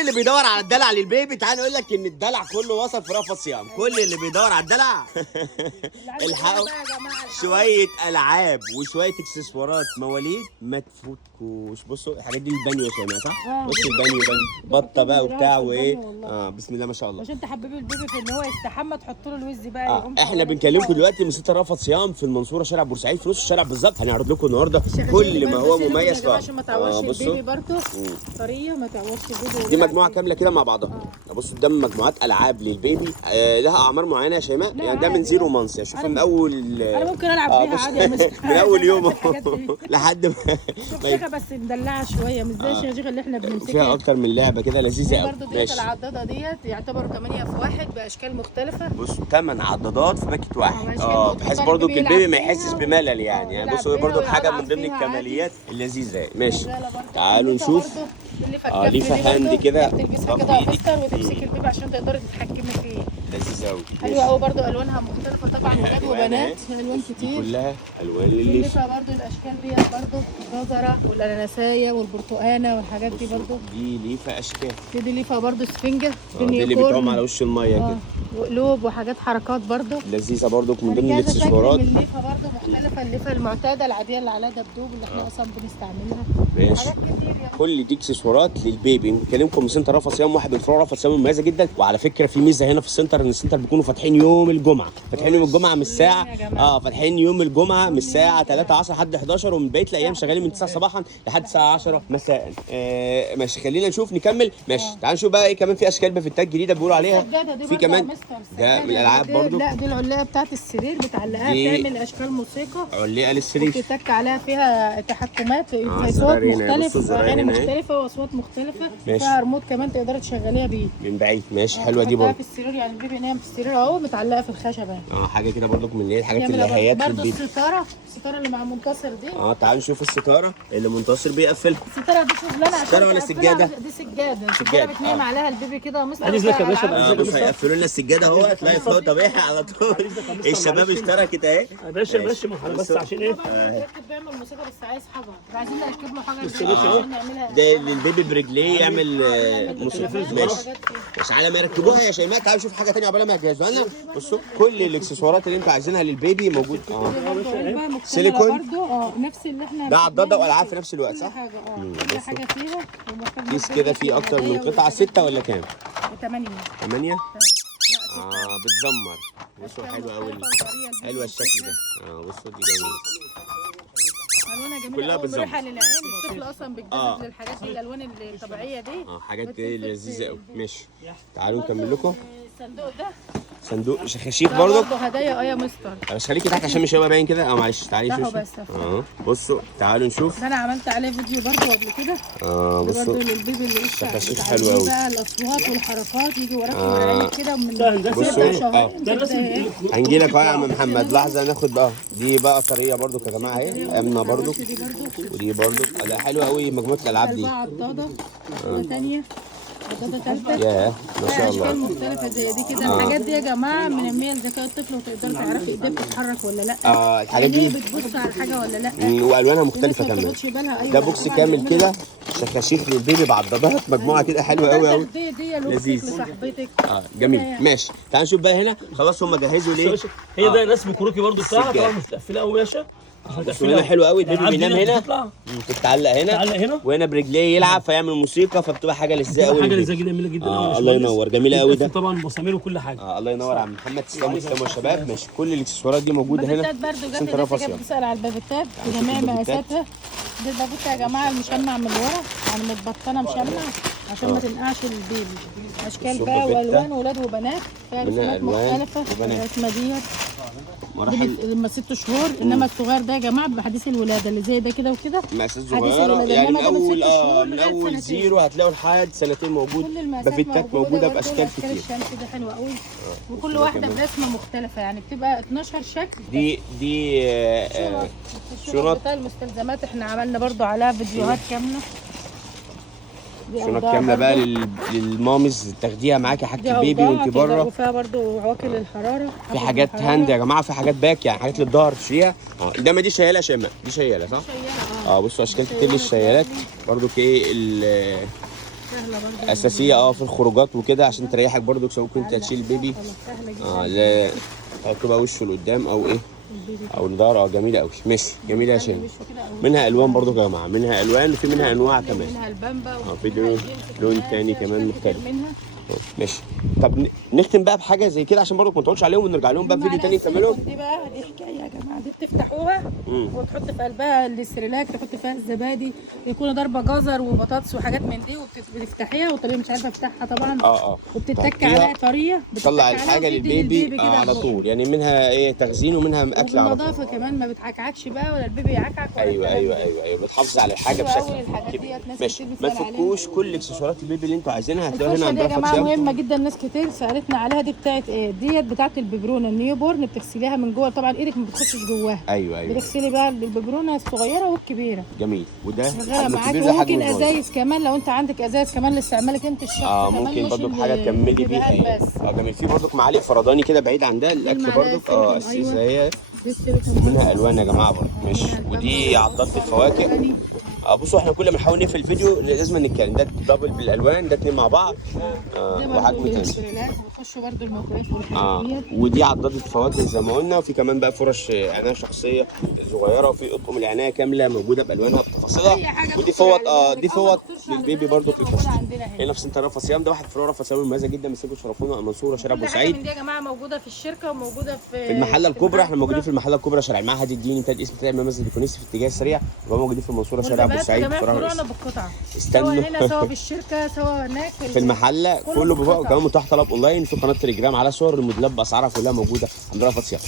اللي بيدور على الدلع للبيبي تعال نقول لك ان الدلع كله وصل في رفض صيام. كل اللي بيدور على الدلع الحقوا شويه العاب وشويه اكسسوارات مواليد ما تفوتكوش. بصوا الحاجات دي البانيو يا شيماء صح؟ بصوا البانيو بطه بقى وبتاع وايه بسم الله ما شاء الله عشان تحببي البيبي في ان هو يستحمى تحط له الوز بقى. احنا بنكلمكم دلوقتي من ستة رفض صيام في المنصوره شارع بورسعيد في نص الشارع بالظبط. هنعرض لكم النهارده كل ما هو مميز فيه عشان ما تعورش البيبي برضه طريه ما تعورش البيبي. دي مجموعه كامله كده مع بعضها. بصوا قدام مجموعات العاب للبيبي لها اعمار معينه يا شيماء يعني ده من 0 مانس يعني شوف من اول انا ممكن العب بيها عادي من اول يوم لحد ما شوفها بس مدلعه شويه مش زي الشيخه اللي احنا بنمسكها فيها اكتر من لعبه كده لذيذه قوي. برضه ديت العضاده ديت يعتبروا 8 في 1 باشكال مختلفه. بصوا 8 عضادات في باكيت واحد بحيث برضه البيبي ما يحسش بملل يعني بصوا برضه حاجه من ضمن الكماليات اللذيذه ماشي. تعالوا نشوف ليفه هاند كده تلبسها كده وتفطر وتمسكي البيبي عشان تقدري تتحكمي فيه. لذيذ قوي. حلوه قوي برضه الوانها مختلفه طبعا ولاد وبنات الوان كتير كلها الوان للليفه. الليفه برضه الاشكال ديت برضه الجزره والاناناسيه والبرتقانه والحاجات دي برضه دي ليفه اشكال. دي ليفه برضه سفنجه دي اللي بتعوم على وش الميه كده وقلوب وحاجات حركات برضه لذيذه برضه من ضمن الاكسسوارات. الليفه برضه مختلفه الليفه المعتاده العاديه اللي عليها دبدوب اللي احنا اصلا بنستعملها. ماشي. كل دي اكسسوارات للبيبي. بنكلمكم من سنتر رفض صيام واحد من فروع رفض صيام مميزه جدا. وعلى فكره في ميزه هنا في السنتر ان السنتر بيكونوا فاتحين يوم الجمعه. فاتحين يوم الجمعه من الساعه فاتحين يوم الجمعه من الساعه 3 عصر لحد 11 ومن بقيه الايام شغالين من 9 صباحا لحد الساعه 10 مساء. ماشي خلينا نشوف نكمل. ماشي تعال نشوف بقى ايه كمان في اشكال بافيتات جديده بيقولوا عليها. في كمان ده من الالعاب برضو. لا دي العلاقه بتاعت السرير بتعلقها بتعمل اشكال موسيقى. علقه للسرير بتتك عليها فيها تحكمات في صوت مختلف واغاني مختلفه واصوات مختلفه. فيها ريموت كمان تقدري تشغليها بيه من بعيد. ماشي حلوه دي برضو. في السرير يعني البيبي نايم في السرير اهو متعلقه في الخشبه. حاجه كده برضو من اللي الحاجات اللي هيات برضو الستاره اللي مع منتصر دي. تعالوا نشوف الستاره اللي منتصر بيقفلها. الستاره دي شغلانه عشان ستاره ولا سجاده؟ دي سجاده بتنام عليها البيبي كده عايز لك يا باشا. بص هيقفلوا لنا السجاده اهو تلاقي فوق طبيعي على طول. الشباب اشتركت اهي يا باشا ماشي بس عشان ايه؟ بيعمل موسيقى بس عايز حجر عايزين نركب له حاجه نعملها ده للبيبي برجليه يعمل موسيقى. ماشي على ما يركبوها يا شيماء تعالوا نشوف حاجه ثانيه عقبال ما يجهزوها لنا. بصوا كل الاكسسوارات اللي انتوا عايزينها للبيبي موجود. سيليكون برضه نفس اللي احنا ده عضاده والعاب في نفس الوقت صح؟ كل حاجه فيها كيس كده فيه اكتر من قطعه 6 ولا كام؟ 8 بتزمر. بصوا حلوه قوي حلوه الشكل ده. بصوا دي جميله الوانها جميله قوي مريحه للعين. الطفل اصلا بيتجذب للحاجات دي الالوان الطبيعيه دي حاجات لذيذه قوي. ماشي تعالوا نكمل لكم. الصندوق ده صندوق شخاشيف برضه هدايا يا مستر. بس خليكي تحت عشان مش هيبقى باين كده. معلش تعالي شوفي. بصوا تعالوا نشوف. ده انا عملت عليه فيديو برضه قبل كده. بصوا برضه للبيبي اللي لسه شخاشيف حلوه قوي. بقى الاصوات والحركات يجي وراكي ورعينك كده من بصوا هنجي لك اهو يا عم محمد. لحظه ناخد بقى دي بقى طريه برضه يا جماعه اهي امنه برضه ودي برضه حلوه قوي مجموعه الالعاب دي. عضاده ثانيه عضاده ثالثه ياه ما شاء الله. اشكال مختلفه زي دي كده. الحاجات دي يا جماعه منميه لذكاء الطفل وتقدري تعرفي ايديه بتتحرك ولا لا. الحاجات دي بتبص على الحاجه ولا لا. والوانها مختلفه كمان. ده بوكس كامل كده شخاشيخ للبيبي بعضادات مجموعه كده حلوه قوي قوي لذيذ صاحبتك. جميل. ماشي تعال نشوف بقى هنا. خلاص هم جهزوا ليه. هي ده رسم كروكي برضو بتاعها طبعا متقفله قوي يا باشا. هنا حلو قوي. البيبي بينام هنا بتتعلق هنا وهنا برجليه يلعب فيعمل موسيقى فبتبقى حاجه لذيذه قوي. حاجه لذيذه جميله جدا. الله ينور جميله قوي. ده طبعا مسامير وكل حاجه. الله ينور يا عم محمد. تسلموا يا شباب. ماشي كل الاكسسوارات دي موجوده هنا. سنتر رفض صيام بتسال على البافيتات بجميع مقاساتها. دي البافيتا يا جماعه المشمع من ورا يعني متبطنه مشمع عشان ما تنقعش البيبي. اشكال بقى والوان ولاد وبنات فيها رسومات مختلفه. الرسمه ديت لما 6 شهور انما الصغير ده يا جماعه بحديث الولاده اللي زي ده كده وكده مقاسات صغيره يعني من اول 0 هتلاقوا لحد 2 سنين موجود. بافيتات موجوده باشكال كتير. الشمس ده حلوه قوي وكل واحده برسمه مختلفه يعني بتبقى 12 شكل. دي شنط بتاع المستلزمات احنا عملنا برضو عليها فيديوهات كامله. شنط كامله بقى للمامز تاخديها معاكي حاجه البيبي وانت بره. وفيها برضو عواكل الحراره. في حاجات هاند يا جماعه. في حاجات باك يعني حاجات للظهر تشتريها. انما دي شياله يا شيماء. دي شياله صح؟ شياله بصوا اشكال كتير للشيالات برضو. ايه سهله برضه اساسيه في الخروجات وكده، عشان تريحك برضو سواء كنت هتشيل البيبي. سهله جدا. لا تحط بقى وشه لقدام او ايه او لدار. جميله قوي، ماشي جميله يا شيماء. منها الوان برضو يا جماعه، منها الوان وفي منها انواع كمان. منها البامبا في لون تاني كمان مختلف. منها ماشي. طب نختم بقى بحاجه زي كده عشان برضو ما نطولش عليهم ونرجع لهم بقى فيديو تاني نكملهم. دي بقى دي حكايه يا جماعه، دي بتفتحوها وتحط في قلبها السريلاك، تحط فيها الزبادي، يكون ضربه جزر وبطاطس وحاجات من دي، وبتفتحيها وطبيعي مش عارفه افتحها طبعا. وبتتك عليها طريه، بتطلع الحاجه للبيبي على طول، يعني منها ايه تخزين ومنها اكل على طول. بالنظافه كمان، ما بتعكعكش بقى ولا البيبي يعكعك ولا ايوه بتحافظ على الحاجه بشكل كبير. ماشي. ما تفكوش كل اكسسوارات البيبي اللي انتوا عايزينها هتلاقوها هنا عند يا رفعت جماعه سيام. مهمه جدا، ناس كتير سالتنا عليها. دي بتاعت ايه؟ ديت بتاعت الببرونه النيو بورن، بتغسليها من جوه طبعا، ايدك ما بتخشش جواها. ايوه بتغسلي بقى الببرونه الصغيره والكبيره. جميل. وده شغاله معاكي. وممكن ازايز كمان، لو انت عندك ازايز كمان لاستعمالك انت الشخصي. ممكن برضو بحاجه تكملي بيها. جميل. في برضو معالق فرداني كده بعيد عن ده الاكل برضو اساسيه. منها الوان يا جماعه برضو. ماشي. ودي عضات الفواكه. بصوا احنا كل ما نحاول نقفل الفيديو لازم نتكلم. ده دبل بالالوان، ده اتنين مع بعض. وحجم تاني. بتخشوا برضو الميكرويف. ودي عضات الفواكه زي ما قلنا. وفي كمان بقى فرش عنايه شخصيه صغيره، وفي اطقم العنايه كامله موجوده بالوانها بتفاصيلها. ودي فوط دي فوط للبيبي برضو في الكشك. هنا في سنتر رفع سيام. ده واحد فروع رفع سيام مميزه جدا. مسكوا شرفونا المنصوره شارع بورسعيد. دي يا جماعه موجوده في الشركه وموجوده في المحله الكبرى. احنا موجودين في المحله الكبرى شارع المعهد الديني بتاع الاسم بتاع المميز الكونيسي في الاتجاه السريع. وبقى موجودين في المنصوره شارع بورسعيد. فروعنا بالقطعه. استنوا سواء هنا سواء بالشركه سواء هناك في المحله كله بفوق. كمان متاح طلب اونلاين في قناه تليجرام على صور الموديلات باسعارها كلها موجوده عند رفعت سيام.